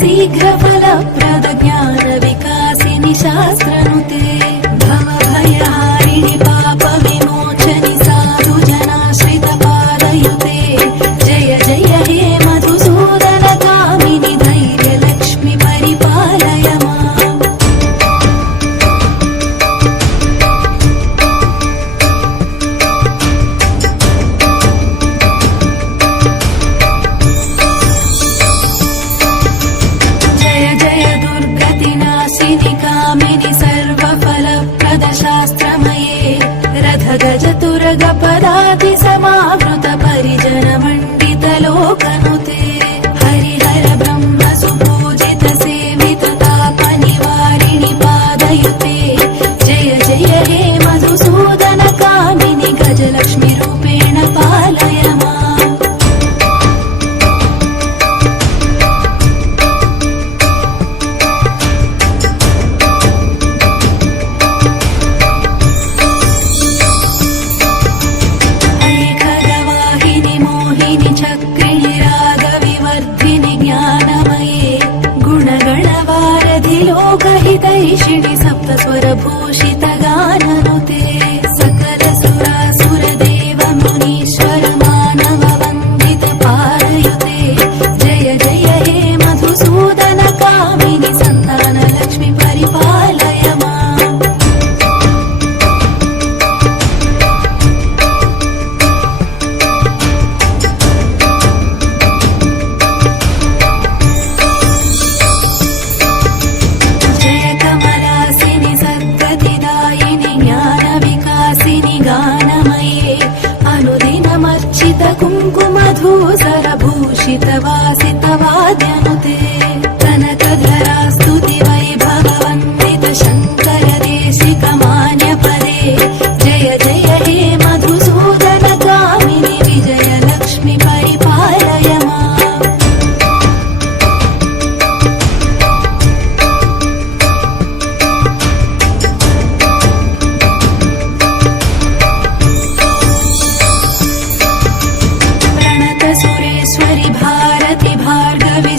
शीघ्रफलप्रद ज्ञानविकासिनि शास्त्रनुते भवभयहारिणि पापविमोचनि साधुजनाश्रितपालयुते जय जय हे मधुसूदनकामिनि धैर्यलक्ष्मि परिपालय माम्। जय जय दुर्गतिनाशिनि कामिनि सर्वफलप्रद शास्त्रमये रथगजतुरगपदाति समावृत परिजनमण्डितलोकनुते हरिहर ब्रह्म सुपूजित सेवित तापनिवारिणि पादयुते जय जय हे मधुसूदनकामिनि गजलक्ष्मि रूपेण पालय माम्। खगवाहिनि मोहिनि चक्रिणि रागविवर्धिनि ज्ञानमये गुणगणवारधि लोकहितैषिणि सप्तस्वरभूषित गाननुते सकल सुरासुर देव मुनीश्वर मानव वन्दित पारयुते जय जय हे मधुसूदनकामिनि सन्तानलक्ष्मि परिपालय माम्। जय कमलासिनि सद्गतिदायिनि ज्ञानविकासिनि गानमये अनुदिनमर्चित कुङ्कुमधूसरभूषित वासित वाद्यनुते कनकधरा स्तुति वैभववन्दित शङ्कर देशिक मान्यपदे जय जय हे मधुसूदनकामिनि विजयलक्ष्मि परिपालय माम्। प्रणत सुरेश्वरि भारति भार्गवि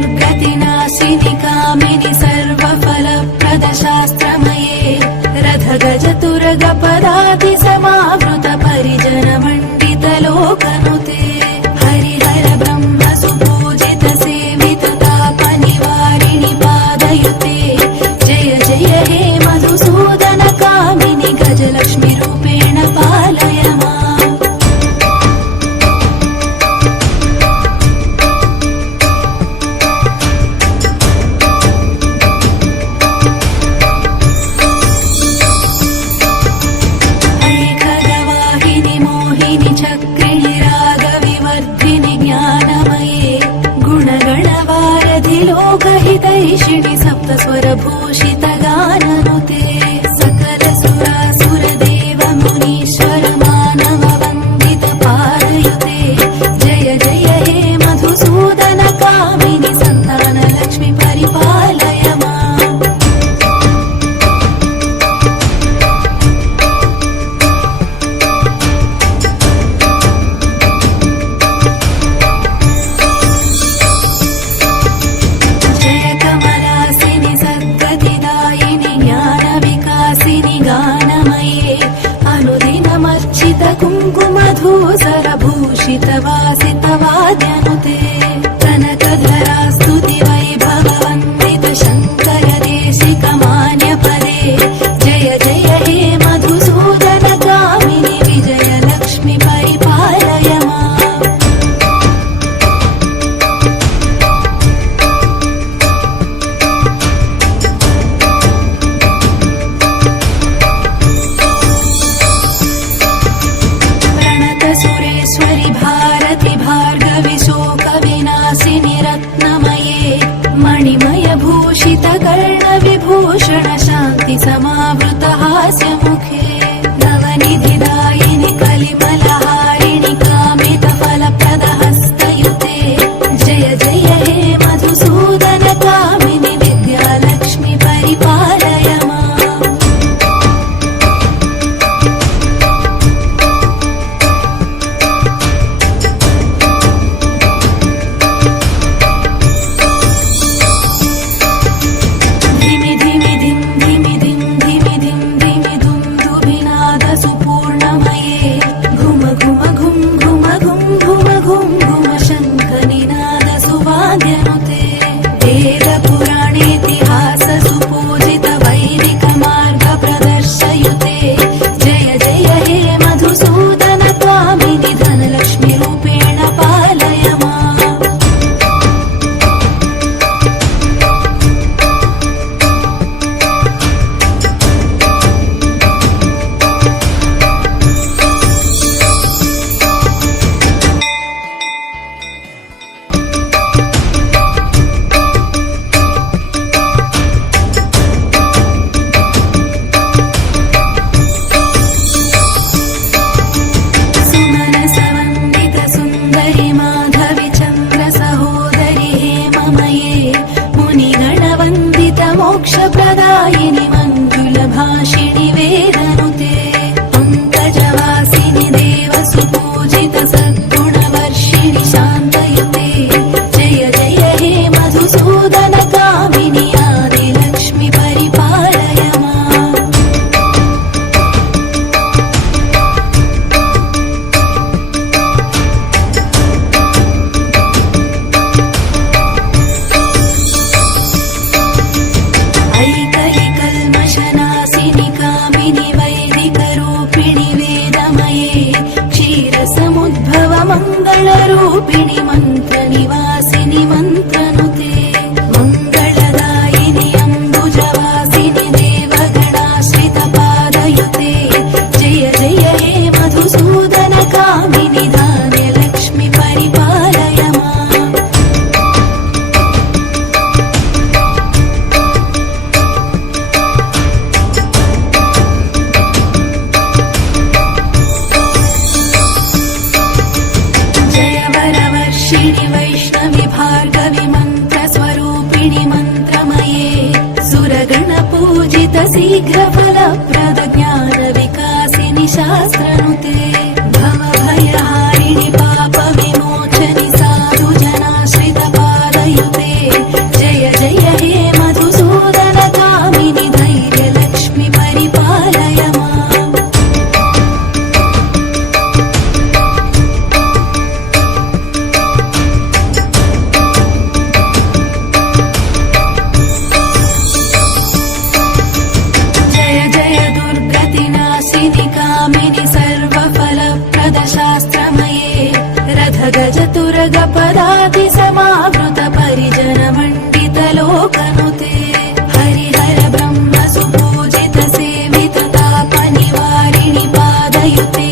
दुर्गतिनाशिनि कामिनि सर्वफलप्रद शास्त्रमये रथगजतुरगपदाति समावृत परिजनमण्डित लोकनुते हरिहर ब्रह्म सुपूजित सेवित तापनिवारिणि पादयुते जय जय हे मधुसूदन कामिनि गजलक्ष्मी रूपेण पालय माम् ऐकगवाहिनि मोहिनि चक्रिणि रागविवर्धिनि ज्ञानमये गुणगणवारधि लोकहितैषिणि सप्तस्वरभूषित गाननुते सकल सुरासुरदेव मुनीश्वर मानव वन्दित पादयुते जय जय हे मधुसूदन कामिनि सन्तान लक्ष्मी परिपालय माम् जय कमलासिनि सद्गतिदायिनि ज्ञानविकासिनि गानमये अनुदिनमर्चित कुङ्कुमधूसरभूषित वासित वाद्यनुते कनकधरा स्तुति वैभववन्दित शङ्कर देशिक मान्यपदे जय जय हे मधुसूदन कामिनि विजयलक्ष्मी परिपालय माम् प्रणत सुरेश्वरि भारति भार्गवि शोकविनाशिनि रत्नमये मणिमय भूषित कर्णविभूषण शान्ति समावृत हास्यमुखे नवनिधिदायिनि कलिमलहारिणि कामित फलप्रद हस्तयुते जय जय हे मधुसूदन कामिनि विद्यालक्ष्मी परिपालय माम् धिमि धिमि धिं धिमि धिं धिमि धिं धिमि धुन्दुभिनाद सुपूर्णमये घुम घुम घुं घुम घुं घुम घुं घुम शङ्खनिनाद सुवाद्यनुते वेद पुराणेतिहास सुपूजित वैदिक मार्ग प्रदर्शयुते जय जय हे मधुसूदन कामिनि धनलक्ष्मी रूपेण पालय माम् सुमनसवन्दित सुन्दरि माधवि चन्द्र सहोदरि हेममये मुनिगणवन्दित मोक्षप्रदायिनि मङ्गलभाषिणि वेदनुते पङ्कजवासिनि देव सुपूजित सद्गुणवर्षिणि शान्तयुते जय जय हे मधुसूदन कामिनि आदिलक्ष्मी परिपालय माम् ऐकैकल्मषनाशिनि कामिनि वैदिकरूपिणि वेदमये क्षीरसमुद्भव मङ्गलरूपिणि मन्त्रनिवासिनि मन्त्रनुते मङ्गलदायिनि अम्बुजवासिनि देवगणाश्रित पादयुते जय जय हे मधुसूदन कामिनि धान्यलक्ष्मी परिपालय माम् जय वरवर्षिणि वैष्णवि भार्गवि मन्त्रस्वरूपिणि मन्त्रमये सुरगणपूजित शीघ्रफलप्रद ज्ञानविकासिनि शास्त्रनुते भवभयहारिणि पापविमोचनि साधुजनाश्रित पादयुते मोदयुते